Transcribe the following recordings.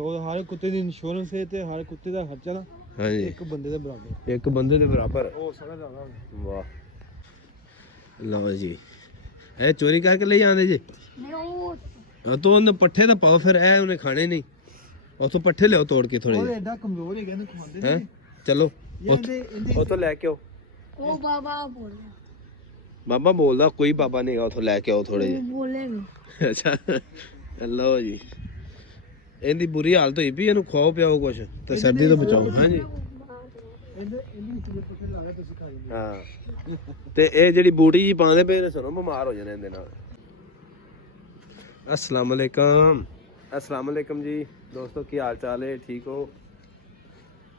ਉਹ ਹਰ ਕੁੱਤੇ ਦੀ ਇੰਸ਼ੋਰੈਂਸ ਹੈ ਤੇ ਹਰ ਕੁੱਤੇ ਦਾ ਖਰਚਾ ਨਾ ਹਾਂਜੀ ਇੱਕ ਬੰਦੇ ਦੇ ਬਰਾਬਰ। ਇੱਕ ਬੰਦੇ ਦੇ ਬਰਾਬਰ। ਉਹ ਸਾਰਾ ਜ਼ਿਆਦਾ ਵਾਹ ਲਓ ਜੀ, ਇਹ ਚੋਰੀ ਕਰਕੇ ਲਈ ਆਂਦੇ ਜੀ? ਤੂੰ ਉਹਨੂੰ ਪੱਠੇ ਤਾਂ ਪਾਓ, ਫਿਰ ਇਹ ਉਹਨੇ ਖਾਣੇ ਨਹੀਂ। ਉਥੋਂ ਪੱਠੇ ਲਿਆਓ ਤੋੜ ਕੇ ਥੋੜੇ ਜਿਹੇ। ਐਡਾ ਕਮਜ਼ੋਰ ਹੈਗਾ ਇਹਨੂੰ ਖਵਾਉਂਦੇ ਹੈ ਨੇ। ਚਲੋ ਇਹਦੇ ਉਥੋਂ ਲੈ ਕੇ ਆਓ। ਉਹ ਬਾਬਾ ਬੋਲਦਾ। ਬਾਬਾ ਬੋਲਦਾ ਕੋਈ ਬਾਬਾ ਨਹੀਂ ਹੈਗਾ, ਉਥੋਂ ਲੈ ਕੇ ਆਓ ਥੋੜੇ ਜਿਹੇ। ਬੋਲੇਗਾ। ਅੱਛਾ ਲਓ ਜੀ, ਇਹਦੀ ਬੁਰੀ ਹਾਲਤ ਹੋਈ ਵੀ, ਇਹਨੂੰ ਖਵਾਓ ਪਿਆਓ ਕੁਛ ਤੇ ਸਰਦੀ ਤੋਂ ਬਚਾਓ। ਹਾਂਜੀ ਇਹਦੇ ਪੱਠੇ ਲਾ ਕੇ ਤੁਸੀਂ ਖਾ ਜਾਂਦੇ। ਹਾਂ ਤੇ ਇਹ ਜਿਹੜੀ ਬੂਟੀ ਜੀ ਪਾਉਂਦੇ ਪਏ ਨੇ, ਸੁਣੋ ਬਿਮਾਰ ਹੋ ਜਾਣੇ ਇਹਦੇ ਨਾਲ। अस्सलाम वालेकुम जी दोस्तों, की हाल चाल है? ठीक हो?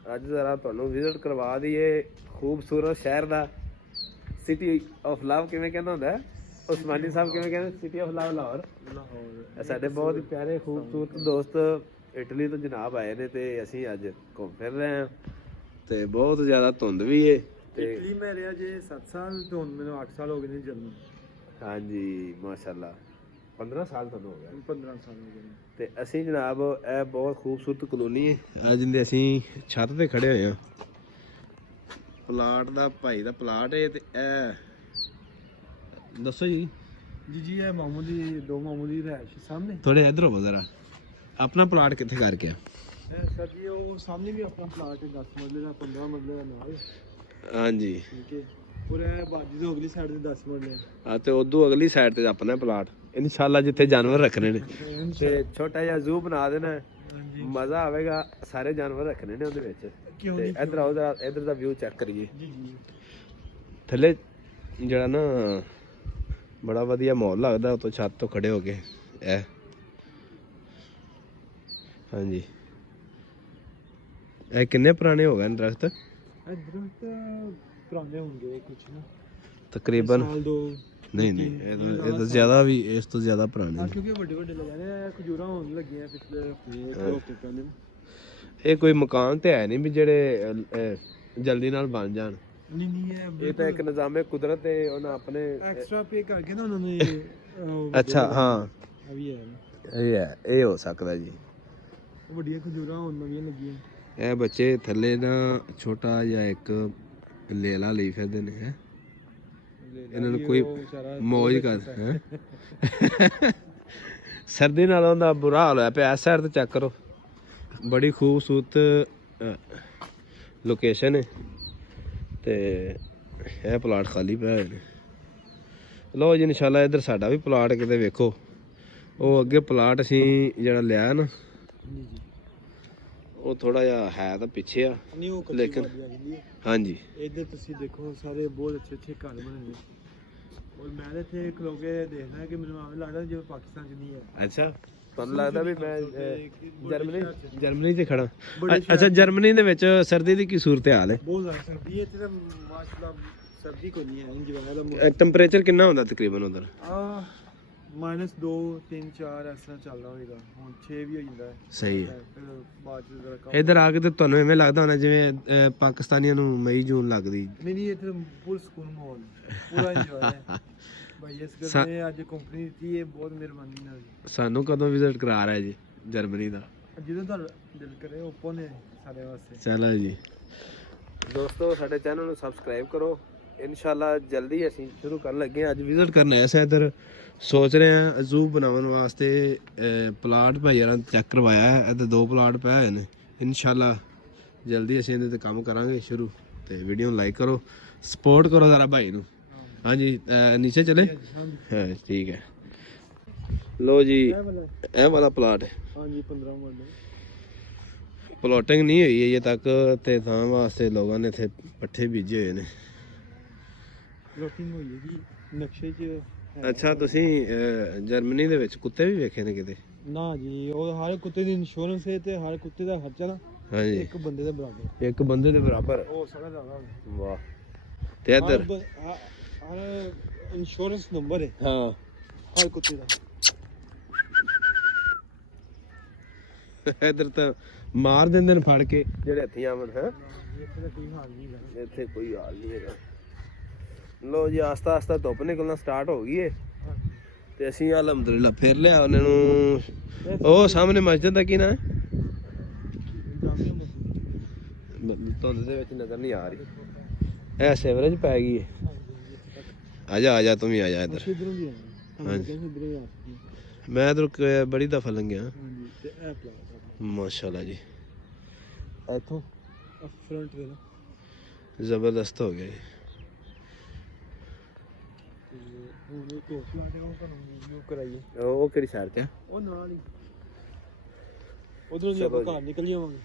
अज जरा तुहानू विजिट करवा दईए खूबसूरत शहर का, सिटी ऑफ लव किवें कहंदा हुंदा है उस्मानी साहब, किवें कहंदे सिटी ऑफ लव लाहौर। साडे बहुत ही प्यारे खूबसूरत दोस्त इटली तो जनाब आए ने ते असीं अज घूम फिर रहे हैं ते बहुत ज़्यादा धुंध भी है। इटली में रहा जे 7 साल तो मैंने 8 साल हो गए ने जन्म। हाँ जी माशाल्लाह 15 साल तो हो गया। 15 साल हो गए ਤੇ ਅਸੀਂ ਜਨਾਬ ਇਹ ਬਹੁਤ ਖੂਬਸੂਰਤ ਕਲੋਨੀ ਹੈ ਆ ਜਿੰਦੇ ਅਸੀਂ ਛੱਤ ਤੇ ਖੜੇ ਹੋਏ ਆ। ਪਲਾਟ ਦਾ ਭਾਈ ਦਾ ਪਲਾਟ ਹੈ ਤੇ ਇਹ ਦੱਸੋ ਜੀ। जी है मामूली, 2 मामूली रहायश सामने। थोड़े इधर हो जरा, अपना प्लाट कितने करके? सर जी वो सामने भी अपना प्लाट है 10 मरले का, 15 मरले का नाल। हाँ जी ठीक है, पूरा बाजी तो अगली साइड से 10 मरले। हाँ तो उदू अगली साइड ते अपना प्लाट इंशाल्लाह जिथे जानवर रखने ने ते छोटा जिहा जू बना देना, मजा आवेगा। सारे जानवर रखने ने उहदे विच। ते इधर आओ जरा, इधर दा व्यू चेक करिए। जी जी थल्ले जेड़ा ना बड़ा वधिया माहौल लगदा, उतो छत तो खड़े हो के ए। हाँ जी ए किन्ने पुराने हो गए न दरख्त? दरख्त पुराने होंगे कुछ ना, तकरीबन साल 2 नहीं ये तो ज्यादा भी, इस तो ज्यादा पुराने क्योंकि बड़े बड़े लगाने खजूरा होने लगी हैं पिछले हफ्ते पहले। ये कोई मकान ते है नहीं भी जेड़े जल्दी नाल बन जान। नहीं नहीं है, ये तो एक निजामे कुदरत है, उन्हें अपने एक्स्ट्रा पे करके ना उन्होंने। अच्छा हाँ अभी है ये हो सकता जी। ਵੱਡੀਆਂ ਖਜੂਰਾਂ ਹੁਣ ਨਵੀਆਂ ਲੱਗੀਆਂ। ਇਹ ਬੱਚੇ ਥੱਲੇ ਨਾ ਛੋਟਾ ਜਿਹਾ ਇੱਕ ਲੇਲਾ ਲਈ ਫਿਰਦੇ ਨੇ ਹੈ, ਇਹਨਾਂ ਨੂੰ ਕੋਈ ਮੌਜ ਕਰ ਹੈ। ਸਰਦੀ ਨਾਲ ਉਹਦਾ ਬੁਰਾ ਹਾਲ ਹੋਇਆ ਪਿਆ। ਇਸ ਸਾਈਡ ਤੇ ਚੈੱਕ ਕਰੋ, ਬੜੀ ਖੂਬਸੂਰਤ ਲੋਕੇਸ਼ਨ ਹੈ ਤੇ ਇਹ ਪਲਾਟ ਖਾਲੀ ਪਿਆ ਹੋਏ ਨੇ। ਲਓ ਜੀ ਇਨਸ਼ਾਅੱਲਾ ਇੱਧਰ ਸਾਡਾ ਵੀ ਪਲਾਟ ਕਿਤੇ ਵੇਖੋ। ਉਹ ਅੱਗੇ ਪਲਾਟ ਅਸੀਂ ਜਿਹੜਾ ਲਿਆ ਨਾ ਜੀ ਜੀ ਉਹ ਥੋੜਾ ਜਿਹਾ ਹੈ ਤਾਂ ਪਿੱਛੇ ਆ, ਨਹੀਂ ਉਹ ਲੇਕਿਨ ਹਾਂਜੀ ਇੱਧਰ ਤੁਸੀਂ ਦੇਖੋ ਸਾਰੇ ਬਹੁਤ ਅੱਛੇ ਅੱਛੇ ਘਰ ਬਣੇ ਨੇ। ਔਰ ਮੈਂ ਤਾਂ ਇੱਥੇ ਖਲੋ ਕੇ ਦੇਖਦਾ ਕਿ ਮੈਨੂੰ ਐਵੇਂ ਲੱਗਦਾ ਜਿਵੇਂ ਪਾਕਿਸਤਾਨ 'ਚ ਨਹੀਂ ਹੈ। ਅੱਛਾ ਤੁਹਾਨੂੰ ਲੱਗਦਾ ਵੀ ਮੈਂ ਜਰਮਨੀ 'ਚ ਖੜਾ? ਅੱਛਾ ਜਰਮਨੀ ਦੇ ਵਿੱਚ ਸਰਦੀ ਦੀ ਕੀ ਸੂਰਤ ਹਾਲ ਹੈ? ਬਹੁਤ ਜ਼ਿਆਦਾ ਸਰਦੀ ਹੈ ਇੱਥੇ ਤਾਂ ਮਾਸ਼ਾਅੱਲਾ, ਸਰਦੀ ਕੋਈ ਨਹੀਂ ਹੈ ਇੰਜੋਏ ਦਾ। ਟੈਂਪਰੇਚਰ ਕਿੰਨਾ ਹੁੰਦਾ ਤਕਰੀਬਨ ਉਧਰ? -2 3 4 ਇਸ ਤਰ੍ਹਾਂ ਚੱਲਦਾ ਹੋਏਗਾ। ਹੁਣ 6 ਵੀ ਹੋ ਜਾਂਦਾ ਹੈ। ਸਹੀ ਹੈ। ਫਿਰ ਬਾਅਦ ਚ ਜ਼ਰਾ ਕੰਮ। ਇੱਧਰ ਆ ਕੇ ਤੇ ਤੁਹਾਨੂੰ ਐਵੇਂ ਲੱਗਦਾ ਹੋਣਾ ਜਿਵੇਂ ਪਾਕਿਸਤਾਨੀਆਂ ਨੂੰ ਮਈ ਜੂਨ ਲੱਗਦੀ। ਨਹੀਂ ਨਹੀਂ ਇੱਥੇ ਫੁੱਲ ਸਕੂਨ ਮਾਹੌਲ, ਪੂਰਾ ਇੰਜੋਏ ਹੈ ਭਾਈ। ਇਸ ਗੱਲ ਨੇ ਅੱਜ ਕੰਪਨੀ ਦਿੱਤੀ ਹੈ, ਬਹੁਤ ਮਿਹਰਬਾਨੀ ਨਾਲ। ਸਾਨੂੰ ਕਦੋਂ ਵਿਜ਼ਿਟ ਕਰਾ ਰਿਹਾ ਜੀ ਜਰਮਨੀ ਦਾ? ਜਦੋਂ ਤੁਹਾਡਾ ਦਿਲ ਕਰੇ ਓਪਨ ਹੈ ਸਾਰੇ ਵਾਸਤੇ। ਚਲੋ ਜੀ ਦੋਸਤੋ, ਸਾਡੇ ਚੈਨਲ ਨੂੰ ਸਬਸਕ੍ਰਾਈਬ ਕਰੋ। ਇਨਸ਼ਾਅੱਲਾ ਜਲਦੀ ਅਸੀਂ ਸ਼ੁਰੂ ਕਰਨ ਲੱਗੇ ਹਾਂ। ਅੱਜ ਵਿਜ਼ਿਟ ਕਰਨ ਆਏ ਸੀ ਇੱਧਰ, ਸੋਚ ਰਹੇ ਹਾਂ ਜ਼ੂ ਬਣਾਉਣ ਵਾਸਤੇ ਪਲਾਟ ਭਾਈ ਯਾਰਾਂ ਚੈੱਕ ਕਰਵਾਇਆ ਹੈ। ਇੱਧਰ 2 ਪਲਾਟ ਪਏ ਹੋਏ ਨੇ। ਇਨਸ਼ਾਅੱਲਾ ਜਲਦੀ ਅਸੀਂ ਇਹਦੇ 'ਤੇ ਕੰਮ ਕਰਾਂਗੇ ਸ਼ੁਰੂ। ਤੇ ਵੀਡੀਓ ਨੂੰ ਲਾਈਕ ਕਰੋ, ਸਪੋਰਟ ਕਰੋ ਜ਼ਰਾ ਭਾਈ ਨੂੰ। ਹਾਂਜੀ ਨੀਚੇ ਚਲੇ ਹਾਂ ਠੀਕ ਹੈ। ਲੋ ਜੀ ਇਹ ਵਾਲਾ ਪਲਾਟ ਹੈ। ਹਾਂਜੀ 15 ਮਰਲੇ। ਪਲੋਟਿੰਗ ਨਹੀਂ ਹੋਈ ਅਜੇ ਤੱਕ ਤੇ ਤਾਂ ਵਾਸਤੇ ਲੋਕਾਂ ਨੇ ਇੱਥੇ ਪੱਠੇ ਬੀਜੇ ਹੋਏ ਨੇ। ਪਲੋਟਿੰਗ ਹੋਈ ਹੈ ਜੀ ਨਕਸ਼ੇ 'ਚ। ਅੱਛਾ ਤੁਸੀਂ ਜਰਮਨੀ ਦੇ ਵਿੱਚ ਕੁੱਤੇ ਵੀ ਵੇਖੇ ਨੇ ਕਿਤੇ? ਨਾ ਜੀ, ਉਹ ਹਰ ਕੁੱਤੇ ਦੀ ਇੰਸ਼ੋਰੈਂਸ ਹੈ ਤੇ ਹਰ ਕੁੱਤੇ ਦਾ ਖਰਚਾ ਨਾ ਹਾਂਜੀ ਇੱਕ ਬੰਦੇ ਦੇ ਬਰਾਬਰ। ਇੱਕ ਬੰਦੇ ਦੇ ਬਰਾਬਰ। ਉਹ ਸਾਰਾ ਜ਼ਿਆਦਾ ਵਾਹ। ਤੇ ਇੱਧਰ ਹਰ ਇੰਸ਼ੋਰੈਂਸ ਨੰਬਰ ਹੈ ਹਾਂ ਹਰ ਕੁੱਤੇ ਦਾ। ਇੱਧਰ ਤਾਂ ਮਾਰ ਦਿੰਦੇ ਨੇ ਫੜ ਕੇ ਜਿਹੜੇ ਹੱਥੀਂ ਆਵਣ ਹੈ। ਇੱਥੇ ਤਾਂ ਕੋਈ ਹਾਲ ਨਹੀਂ ਹੈ। ਇੱਥੇ ਕੋਈ ਹਾਲ ਨਹੀਂ ਹੈਗਾ। ਲੋ ਜੀ ਆਸਤਾ ਆਸਤਾ ਧੁੱਪ ਨਿਕਲਣਾ ਸਟਾਰਟ ਹੋ ਗਈ ਹੈ ਤੇ ਅਸੀਂ ਅਲਹਮਦੁਲਿਲਾ ਫਿਰ ਲਿਆ ਉਹਨਾਂ ਨੂੰ। ਉਹ ਸਾਹਮਣੇ ਮਸਜਿਦ ਦਾ ਕੀ ਨਾਂ ਹੈ? ਜਾਮੀਆਂ ਮਸਜਿਦ ਧੁੰਦ ਦੇ ਵਿੱਚ ਨਜ਼ਰ ਨਹੀਂ ਆ ਰਹੀ। ਇਹ ਸਿਵਰੇਜ ਪੈ ਗਈ ਹੈ। ਆ ਜਾ ਤੂੰ ਵੀ ਆ ਜਾ ਇੱਧਰ। ਇਧਰੋਂ ਵੀ ਆਇਆ ਹਾਂਜੀ। ਇਧਰੋਂ ਹੀ ਆ ਮੈਂ ਇਧਰ ਬੜੀ ਦਫਾ ਲੰਘਿਆ। ਹਾਂਜੀ ਤੇ ਇਹ ਪਲਾਟ ਮਾਸ਼ਾਅੱਲਾ ਜੀ ਇੱਥੋਂ ਫਰੰਟ ਦੇ ਨਾ ਜ਼ਬਰਦਸਤ ਹੋ ਗਿਆ ਜੀ। ਤੇ ਹੁਣ ਇੱਕ ਹੋਰ ਪਲਾਟ ਹੈ ਉਹ ਤੁਹਾਨੂੰ ਰਿਵਿਊ ਕਰਾਈਏ। ਉਹ ਕਿਹੜੀ ਸਾਈਡ ਤੇ ਆ? ਉਹ ਨਾਲ ਹੀ ਉਧਰੋਂ ਦੀ ਆਪਾਂ ਘਰ ਨਿਕਲ ਜਾਵਾਂਗੇ।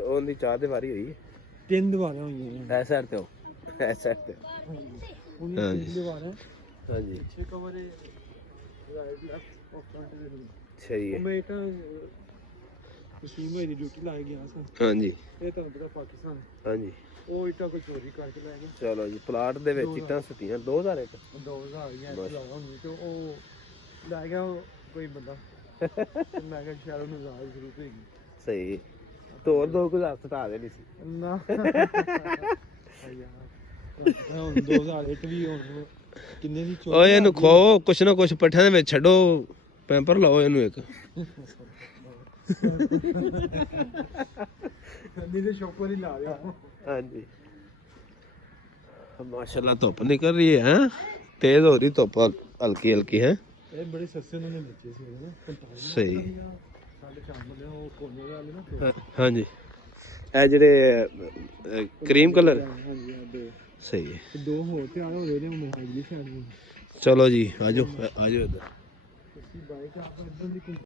ਉਹਦੀ ਚਾਹ ਦੇ ਵਾਰੀ ਹੋਈ 3 ਦੀਵਾਰਾਂ ਹੋਈਆਂ ਨੇ। ਐ ਸਾਈਡ ਤੇ ਹੋ ਐ ਸਾਈਡ ਤੇ। ਉਹਨੇ ਹਾਂਜੀ। 3 ਦੀਵਾਰਾਂ ਹਾਂਜੀ ਪਿੱਛੇ ਕਵਰ ਹੈ ਰਾਈਟ ਲੈਫਟ ਔਰ ਫਰੰਟ ਦੇ ਨੂੰ। ਸਹੀ ਉਹ ਹੈ। ਮੈਂ ਤਾਂ ਕਸ਼ਮੀਰ ਮੇਰੀ ਡਿਊਟੀ ਲਾ ਗਿਆ ਸਾਂ। ਹਾਂਜੀ ਇਹ ਤੁਹਾਨੂੰ ਪਤਾ ਪਾਕਿਸਤਾਨ ਹਾਂਜੀ ਉਹ ਇੱਟਾਂ ਕੋਈ ਚੋਰੀ ਕਰਕੇ ਲੈ ਗਏ। ਚਲੋ ਜੀ ਪਲਾਟ ਦੇ ਵਿੱਚ ਇੱਟਾਂ ਸੁੱਟੀਆਂ 2001 2000 ਜਾਂ ਲਾਉਣੀ ਤੇ ਉਹ ਲੈ ਗਿਆ ਕੋਈ ਬੰਦਾ ਤੇ ਮੈਂ ਕਿਹਾ ਸ਼ਾਇਦ ਉਹਨੂੰ ਰਾਜ ਸ਼ੁਰੂ ਹੋਏਗੀ। ਸਹੀ ਤੋੜ ਦੋ ਕੁਝ ਹੱਥ ਹਟਾ ਦੇਣੀ ਸੀ। ਨਾ ਹੁਣ 2008 ਵੀ ਹੁਣ ਕਿੰਨੇ ਦੀ ਚੋਰੀ ਓਏ ਇਹਨੂੰ ਖੋ ਕੁਛ ਨਾ ਕੁਛ ਪੱਠਿਆਂ ਦੇ ਵਿੱਚ ਛੱਡੋ ਪੈਂਪਰ ਲਾਓ ਇਹਨੂੰ ਇੱਕ। ਨਹੀਂ ਤੇ ਸ਼ੌਪਰ ਹੀ ਲਾ ਰਿਹਾ। ਹਾਂਜੀ ਮਾਸ਼ਾਅੱਲਾ ਧੁੱਪ ਨਿਕਲ ਰਹੀ ਹੈ। ਤੇਜ਼ ਹੋ ਰਹੀ ਧੁੱਪ ਹਲਕੀ ਹਲਕੀ ਹੈ। ਇਹ ਬੜੇ ਸਸਤੇ ਉਹਨਾਂ ਨੇ ਵੇਚੇ ਸੀ ਨਾ 45 ਸਹੀ। ਸਾਡੇ ਚਾਂਬਲ ਦੇ ਉਹ ਕੋਨੇ ਵਾਲੇ ਨਾ। ਹਾਂਜੀ ਇਹ ਜਿਹੜੇ ਕਰੀਮ ਕਲਰ ਹਾਂਜੀ ਆ ਦੋ ਸਹੀ ਹੈ। ਤੇ ਦੋ ਹੋਰ ਤੇ ਆਏ ਹੋਏ ਨੇ ਮੁਹਾਜਰੀ ਸਾਈਡ ਨੂੰ। ਚਲੋ ਜੀ ਆਜੋ ਆਜੋ ਇੱਧਰ। ਤੁਸੀਂ ਬਾਈਕ ਆਪ ਇਦਾਂ ਦੀ